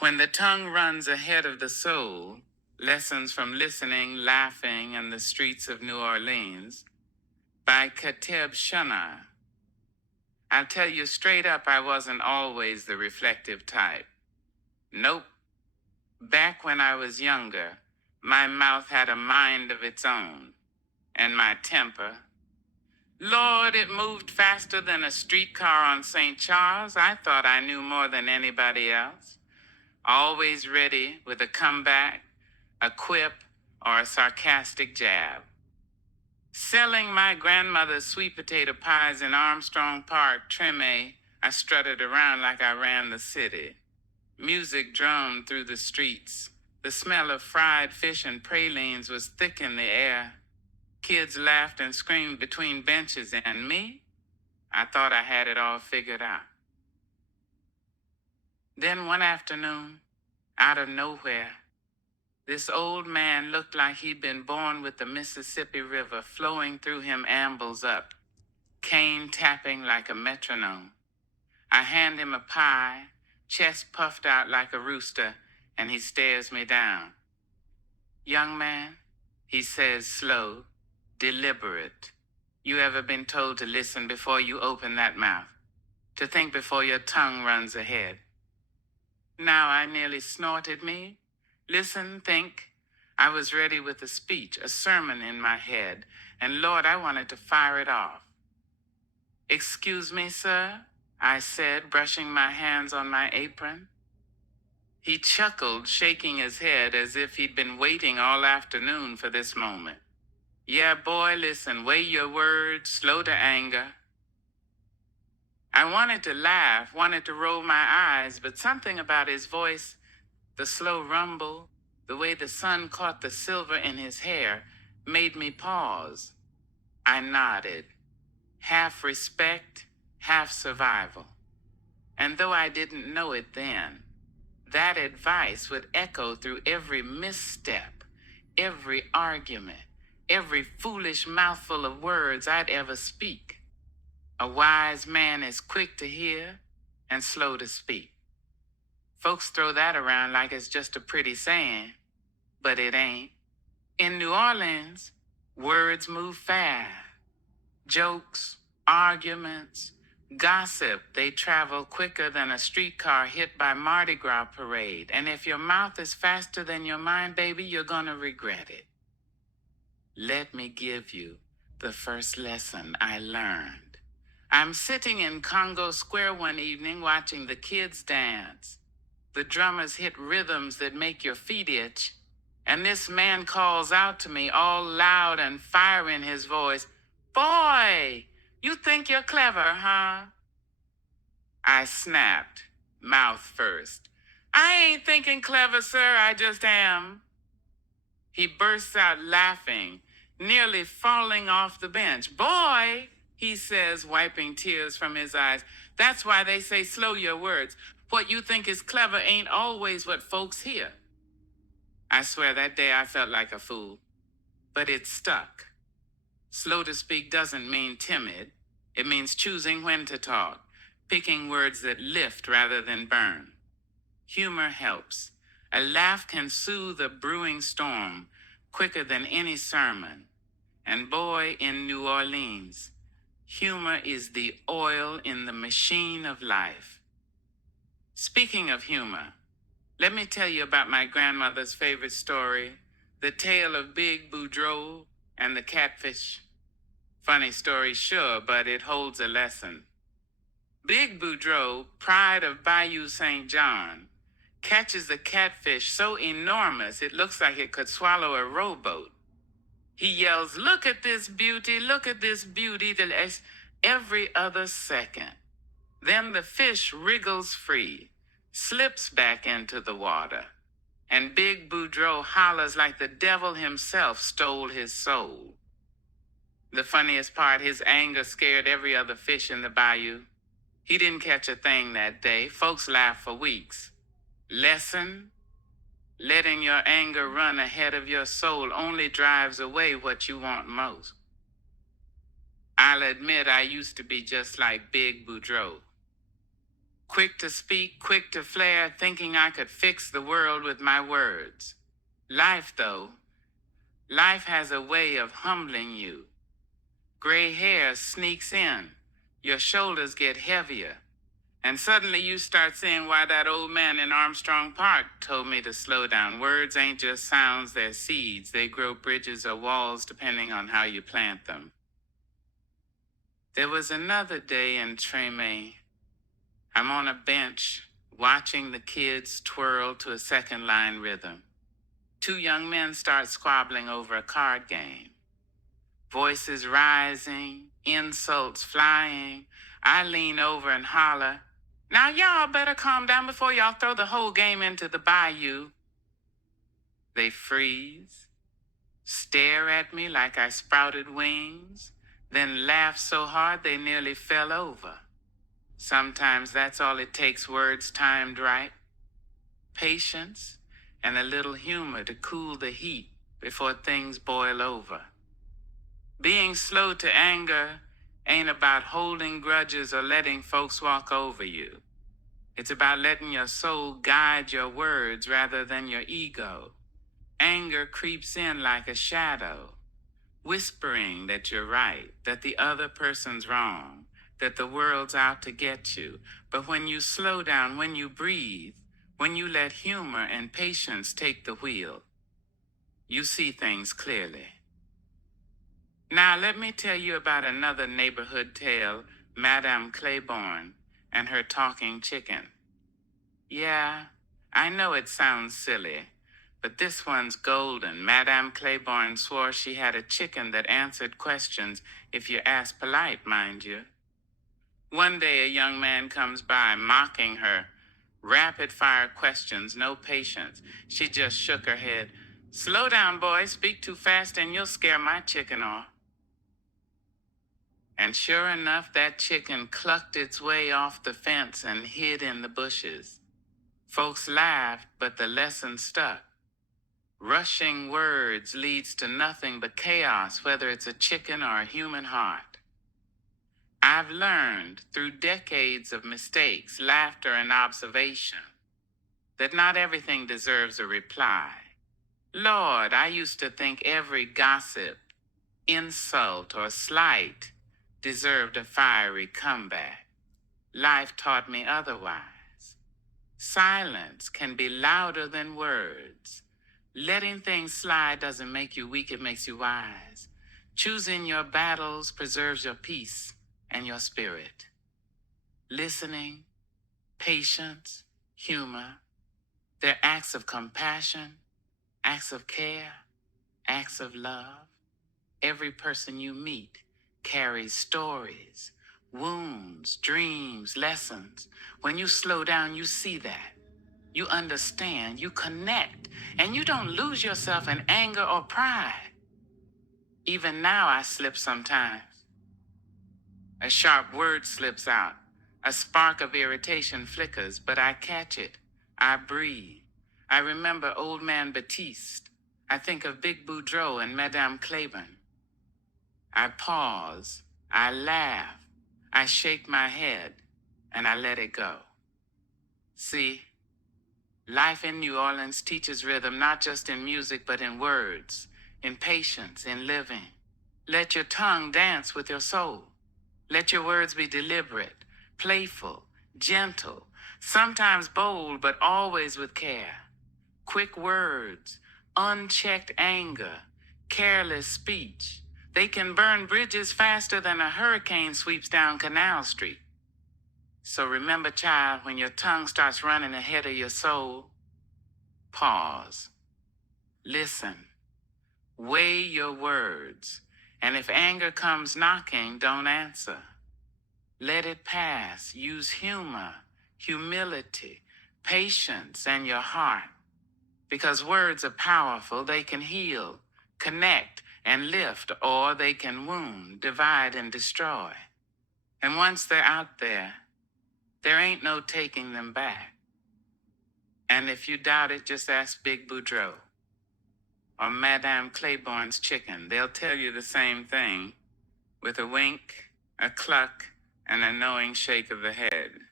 When the tongue runs ahead of the soul, Lessons from Listening, Laughing in the Streets of New Orleans by Kateb Shana. I'll tell you straight up, I wasn't always the reflective type. Nope. Back when I was younger, my mouth had a mind of its own, and my temper. Lord, it moved faster than a streetcar on St. Charles. I thought I knew more than anybody else. Always ready with a comeback, a quip, or a sarcastic jab. Selling my grandmother's sweet potato pies in Armstrong Park, Treme, I strutted around like I ran the city. Music drummed through the streets. The smell of fried fish and pralines was thick in the air. Kids laughed and screamed between benches, and me? I thought I had it all figured out. Then one afternoon, out of nowhere, this old man looked like he'd been born with the Mississippi River flowing through him ambles up, cane tapping like a metronome. I hand him a pie, chest puffed out like a rooster, and he stares me down. Young man, he says slow, deliberate. You ever been told to listen before you open that mouth? To think before your tongue runs ahead? Now I nearly snorted me. Listen, think. I was ready with a speech, a sermon in my head, and Lord, I wanted to fire it off. Excuse me, sir, I said, brushing my hands on my apron. He chuckled, shaking his head as if he'd been waiting all afternoon for this moment. Yeah, boy, listen, weigh your words, slow to anger. I wanted to laugh, wanted to roll my eyes, but something about his voice, the slow rumble, the way the sun caught the silver in his hair, made me pause. I nodded, half respect, half survival. And though I didn't know it then, that advice would echo through every misstep, every argument, every foolish mouthful of words I'd ever speak. A wise man is quick to hear and slow to speak. Folks throw that around like it's just a pretty saying, but it ain't. In New Orleans, words move fast. Jokes, arguments, gossip, they travel quicker than a streetcar hit by Mardi Gras parade. And if your mouth is faster than your mind, baby, you're gonna regret it. Let me give you the first lesson I learned. I'm sitting in Congo Square one evening watching the kids dance. The drummers hit rhythms that make your feet itch, and this man calls out to me all loud and fire in his voice, "Boy, you think you're clever, huh?" I snapped, mouth first. "I ain't thinking clever, sir, I just am." He bursts out laughing, nearly falling off the bench. "Boy," he says, wiping tears from his eyes, "that's why they say slow your words. What you think is clever ain't always what folks hear." I swear that day I felt like a fool, but it stuck. Slow to speak doesn't mean timid. It means choosing when to talk, picking words that lift rather than burn. Humor helps. A laugh can soothe a brewing storm quicker than any sermon. And boy, in New Orleans, humor is the oil in the machine of life. Speaking of humor, let me tell you about my grandmother's favorite story, the tale of Big Boudreaux and the catfish. Funny story, sure, but it holds a lesson. Big Boudreaux, pride of Bayou St. John, catches a catfish so enormous it looks like it could swallow a rowboat. He yells, look at this beauty, every other second. Then the fish wriggles free, slips back into the water, and Big Boudreaux hollers like the devil himself stole his soul. The funniest part, his anger scared every other fish in the bayou. He didn't catch a thing that day. Folks laughed for weeks. Lesson? Letting your anger run ahead of your soul only drives away what you want most. I'll admit I used to be just like Big Boudreaux. Quick to speak, quick to flare, thinking I could fix the world with my words. Life, though, life has a way of humbling you. Gray hair sneaks in, your shoulders get heavier, and suddenly you start seeing why that old man in Armstrong Park told me to slow down. Words ain't just sounds, they're seeds. They grow bridges or walls depending on how you plant them. There was another day in Treme. I'm on a bench watching the kids twirl to a second line rhythm. Two young men start squabbling over a card game. Voices rising, insults flying. I lean over and holler, "Now y'all better calm down before y'all throw the whole game into the bayou." They freeze, stare at me like I sprouted wings, then laugh so hard they nearly fell over. Sometimes that's all it takes, words timed right. Patience and a little humor to cool the heat before things boil over. Being slow to anger ain't about holding grudges or letting folks walk over you. It's about letting your soul guide your words rather than your ego. Anger creeps in like a shadow, whispering that you're right, that the other person's wrong, that the world's out to get you. But when you slow down, when you breathe, when you let humor and patience take the wheel, you see things clearly. Now let me tell you about another neighborhood tale, Madame Claiborne and her talking chicken. Yeah, I know it sounds silly, but this one's golden. Madame Claiborne swore she had a chicken that answered questions if you asked polite, mind you. One day a young man comes by mocking her. Rapid-fire questions, no patience. She just shook her head. "Slow down, boy. Speak too fast and you'll scare my chicken off." And sure enough, that chicken clucked its way off the fence and hid in the bushes. Folks laughed, but the lesson stuck. Rushing words leads to nothing but chaos, whether it's a chicken or a human heart. I've learned through decades of mistakes, laughter, and observation that not everything deserves a reply. Lord, I used to think every gossip, insult, or slight deserved a fiery comeback. Life taught me otherwise. Silence can be louder than words. Letting things slide doesn't make you weak, it makes you wise. Choosing your battles preserves your peace and your spirit. Listening, patience, humor, they're acts of compassion, acts of care, acts of love. Every person you meet carries stories, wounds, dreams, lessons. When you slow down, you see that. You understand, you connect, and you don't lose yourself in anger or pride. Even now I slip sometimes. A sharp word slips out. A spark of irritation flickers, but I catch it. I breathe. I remember old man Batiste. I think of Big Boudreaux and Madame Claiborne. I pause. I laugh. I shake my head, and I let it go. See, life in New Orleans teaches rhythm not just in music, but in words, in patience, in living. Let your tongue dance with your soul. Let your words be deliberate, playful, gentle, sometimes bold, but always with care. Quick words, unchecked anger, careless speech. They can burn bridges faster than a hurricane sweeps down Canal Street. So remember, child, when your tongue starts running ahead of your soul, pause, listen, weigh your words, and if anger comes knocking, don't answer. Let it pass. Use humor, humility, patience, and your heart. Because words are powerful, they can heal, connect, and lift, or they can wound, divide, and destroy. And once they're out there ain't no taking them back. And if you doubt it, just ask Big Boudreaux or Madame Claiborne's chicken. They'll tell you the same thing with a wink, a cluck, and a knowing shake of the head.